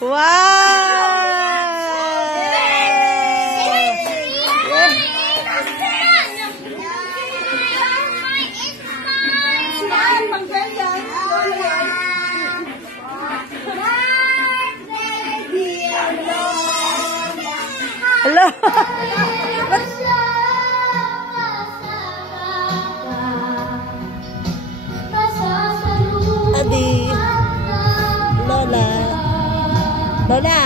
Wow! Hello. Adi. Lola. Lola.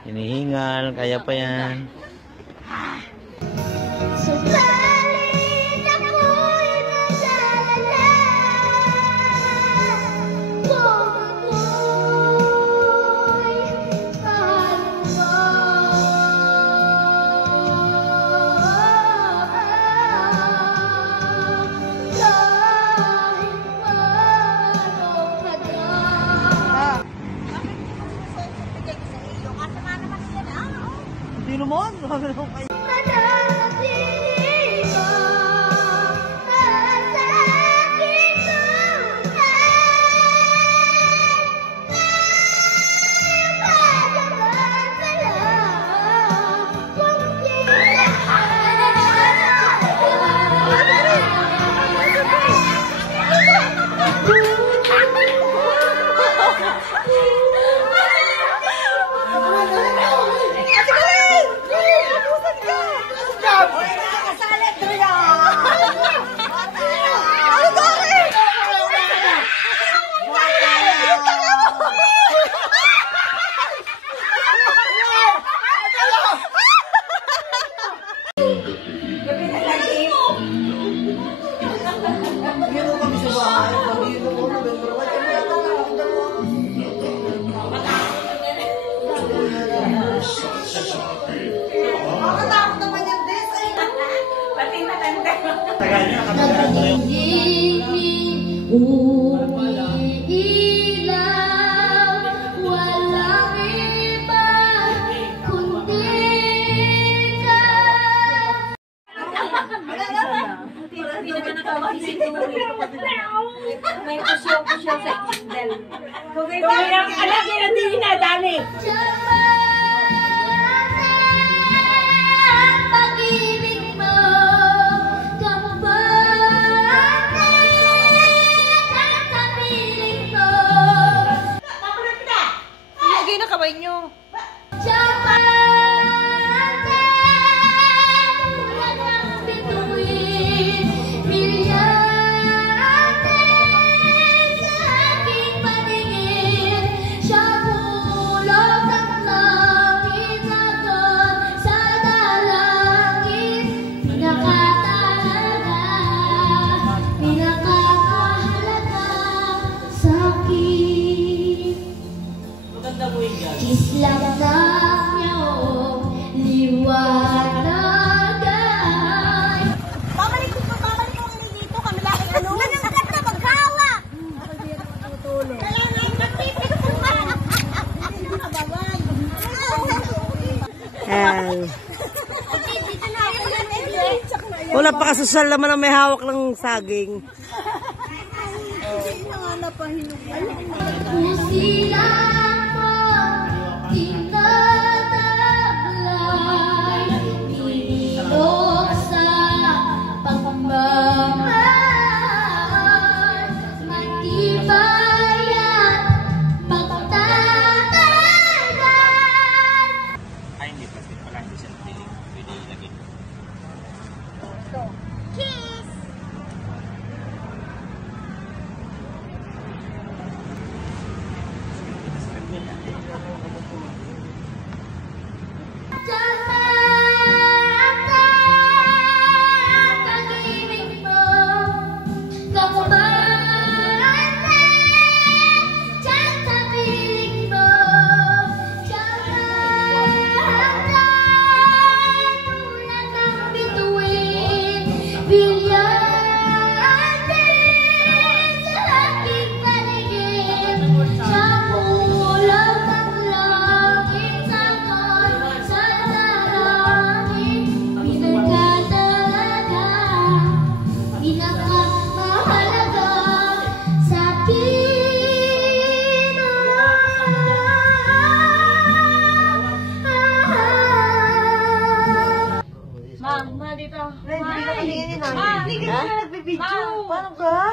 Hinihingal, kaya pa yan. Hindi naman. May pusyo-pusyo sa kindle. Kung yung alam niya na din na, dali. Pag-ibig mo, kapiling ko. Pakulit na! Lagay na kamay nyo. Islam na yung liwanagay. Babalik ko kami dito. Kami lang ano? Nanangkat na maghawa. Ako di na matutulog. Kaya na yung magpipit ko ba? Hindi na kabawal. Wala pa kasasal naman na may hawak ng saging. Hindi na nga napahinog. Kusila sa pagmamahal, So, kiss!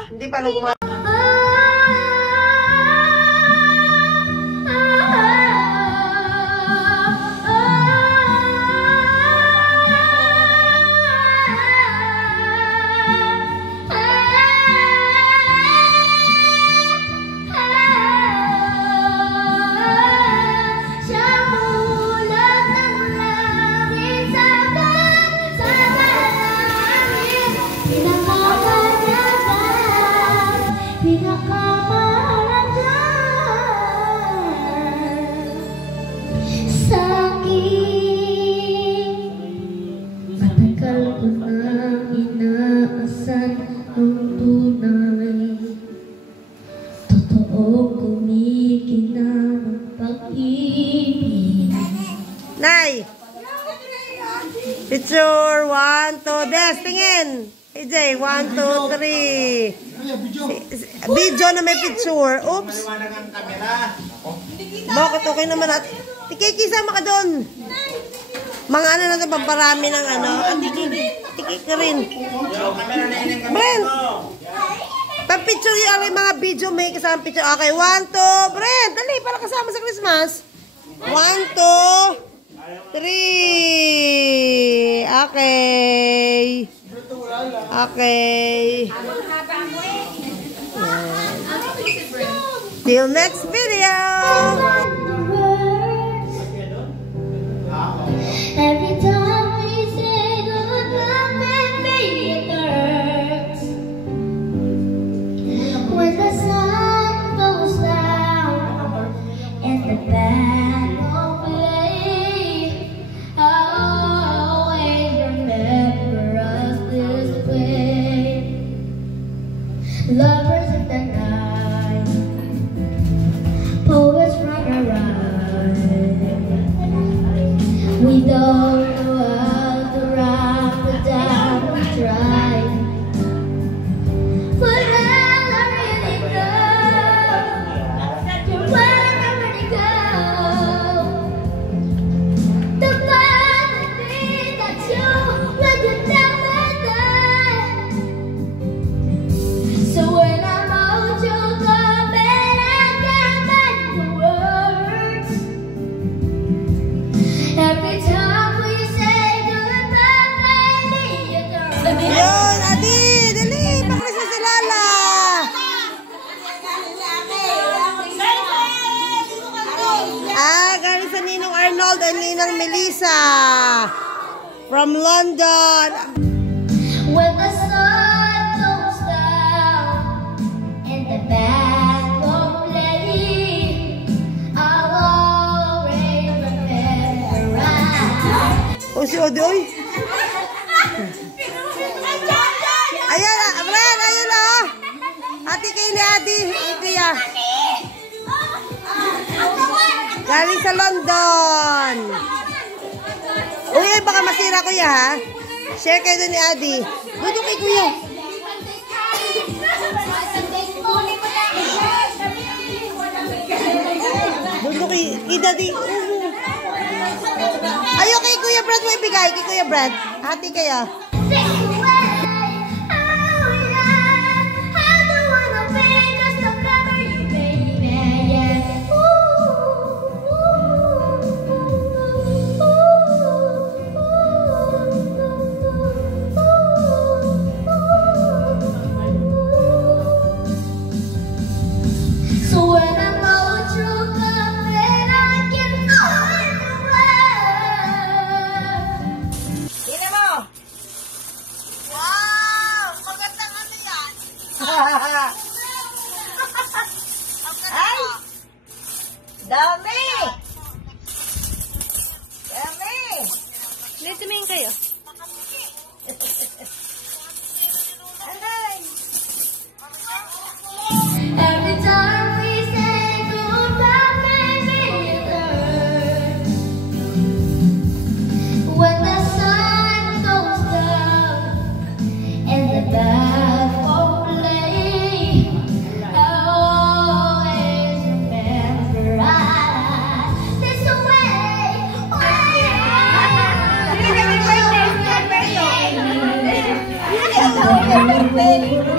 Hindi pa naguma. Nay! Picture, 1, 2, Des, tingin! AJ, 1, 2, 3. Video na may picture. Oops! Bakit okay naman natin? Tikiki, sama ka doon. Mga ano na ito, pamparami ng ano. Tikiki ka rin. Brent! Pag-picture yung mga video, may kasama picture. Okay, 1, 2, Brent! Dali, para kasama sa Christmas. 1, 2, 3. Okay. Okay. Till next video. Every time we say goodbye, baby, it hurts. When the sun goes down and the band won't play, I'll always remember us this way. Lovers in the night, poets run around. We don't know how to rock the down we try. But all I really know, wherever they go, the final thing that you when you never die. So when I'm out, you come and I can't find the words. Every time we say goodbye, baby, it hurts. Yun, Adi! Dali! Pakris si Lala! Galing sa Ninong Arnold and Ninang Melissa. From London. When the sun goes down and the band won't play, I'll always remember us. O si Odi, oy! Ayan, Brad, ayun o! Ati kay ni Adi, Kuya. Galing sa London. Uy, baka masira, Kuya, ha? Share kayo doon ni Adi. Doon kay Kuya. Doon kay Daddy. Ayaw kay Kuya Brad mo ibigay. Kay Kuya Brad. Hati kayo. kayo? Every time we say goodbye, maybe it hurts. When the sun goes down and the band won't play, I'll always remember this way.